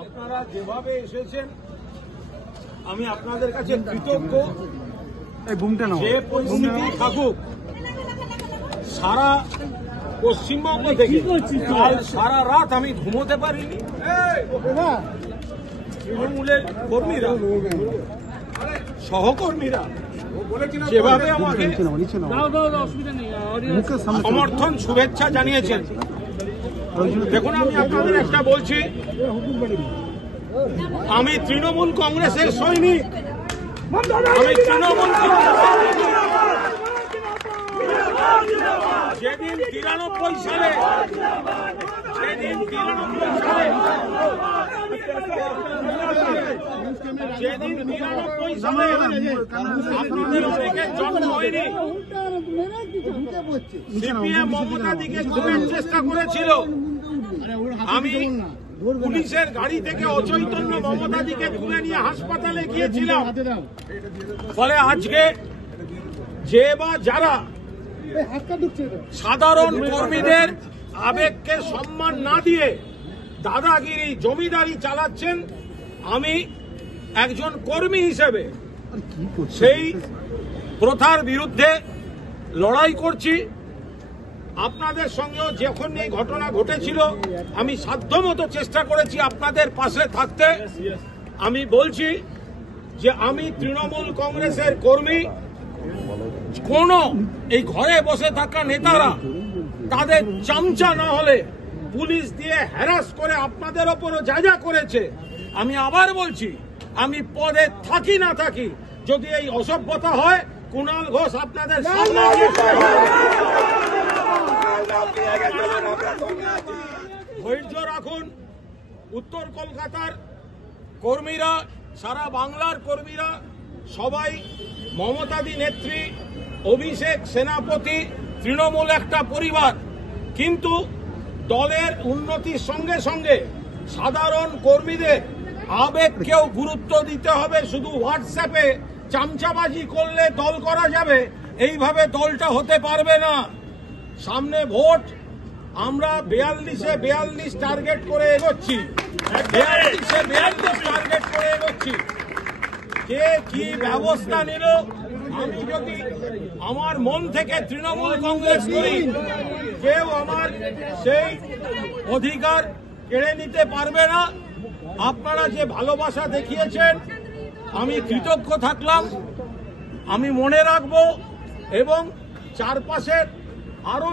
আপনারা যেভাবে এসেছেন আমি আপনাদের কাছে কৃতজ্ঞ। যে পরিস্থিতি থাকুক, সারা পশ্চিমবঙ্গ থেকে কাল সারা রাত আমি ঘুমোতে পারিনি। তৃণমূলের কর্মীরা, সহকর্মীরা যেভাবে আমাকে সমর্থন শুভেচ্ছা জানিয়েছেন, দেখুন আমি আপনাদের একটা বলছি, আমি তৃণমূল কংগ্রেসের সৈনিক। আমি তৃণমূল যেদিন 93 সালে আপনাদের অনেকের জন্ম হয়নি, সিপিএম মমতাদিকে খুনের চেষ্টা করেছিল। আমি পুলিশের গাড়ি থেকে অচৈতন্য মমতাদিকে তুলে নিয়ে হাসপাতালে গিয়েছিলাম। ফলে আজকে যে বা যারা সাধারণ কর্মীদের আবেগকে সম্মান না দিয়ে দাদাগিরি জমিদারি চালাচ্ছেন, আমি একজন কর্মী হিসেবে সেই প্রথার বিরুদ্ধে লড়াই করছি। আপনাদের সঙ্গেও যখন এই ঘটনা ঘটেছিল আমি সাধ্যমতো চেষ্টা করেছি আপনাদের পাশে থাকতে। আমি বলছি যে আমি তৃণমূল কংগ্রেসের কর্মী। কোন এই ঘরে বসে থাকা নেতারা তাদের চামচা না হলে পুলিশ দিয়ে হ্যারাস করে আপনাদের ওপরও যা যা করেছে, আমি আবার বলছি, আমি পদে থাকি না থাকি, যদি এই অসভ্যতা হয়, কুণাল ঘোষ আপনাদের সামনে ধৈর্য রাখুন। উত্তর কলকাতার কর্মীরা, সারা বাংলার কর্মীরা সবাই মমতাদি নেত্রী, অভিষেক সেনাপতি, তৃণমূল একটা পরিবার। কিন্তু দলের উন্নতির সঙ্গে সঙ্গে সাধারণ কর্মীদের আবেগকেও গুরুত্ব দিতে হবে। শুধু হোয়াটসঅ্যাপে চামচাবাজি করলে দল করা যাবে, এইভাবে দলটা হতে পারবে না। সামনে ভোট, আমরা 42-এ 42 টার্গেট করে এগোচ্ছি, 42-এ 42 টার্গেট করে এগোচ্ছি। কে কি ব্যবস্থা নিল, আমি যদি আমার মন থেকে তৃণমূল কংগ্রেস করি, কেউ আমার সেই অধিকার কেড়ে নিতে পারবে না। আপনারা যে ভালোবাসা দেখিয়েছেন আমি কৃতজ্ঞ থাকলাম, আমি মনে রাখব। এবং চারপাশের আরো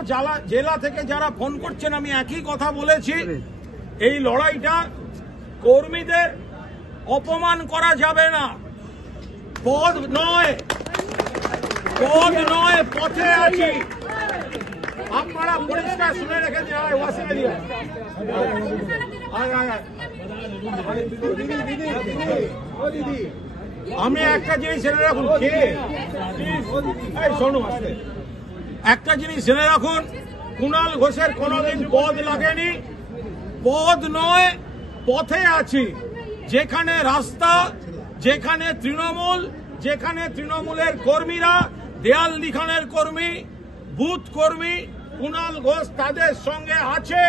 জেলা থেকে যারা ফোন করছেন আমি একই কথা বলেছি, এই লড়াইটা কর্মীদের অপমান করা যাবে না। পদ নয়, পথে আছি। আপনারা পরিষ্কার শুনে রেখেছেন। আমি একটা জিনিস জেনে রাখুন, কে শোনো আসতে একটা জিনিস জেনে রাখুন, কুণাল ঘোষের কোনোদিন পদ লাগেনি, পদ নয় পথে আছি। যেখানে রাস্তা, যেখানে তৃণমূল, যেখানে তৃণমূলের কর্মীরা, দেয়াল লিখনের কর্মী, বুথ কর্মী, কুণাল ঘোষ তাদের সঙ্গে আছে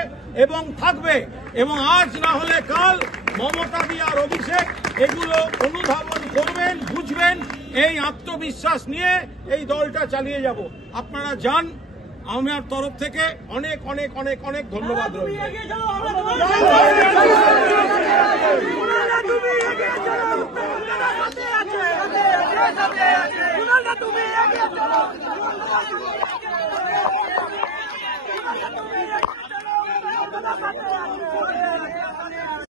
এবং থাকবে। এবং আজ না হলে কাল মমতাদি আর অভিষেক এগুলো অনুধাবন করবেন, বুঝবেন। এই আত্মবিশ্বাস নিয়ে এই দলটা চালিয়ে যাব। আপনারা যান, আমার তরফ থেকে অনেক অনেক অনেক অনেক ধন্যবাদ রইল।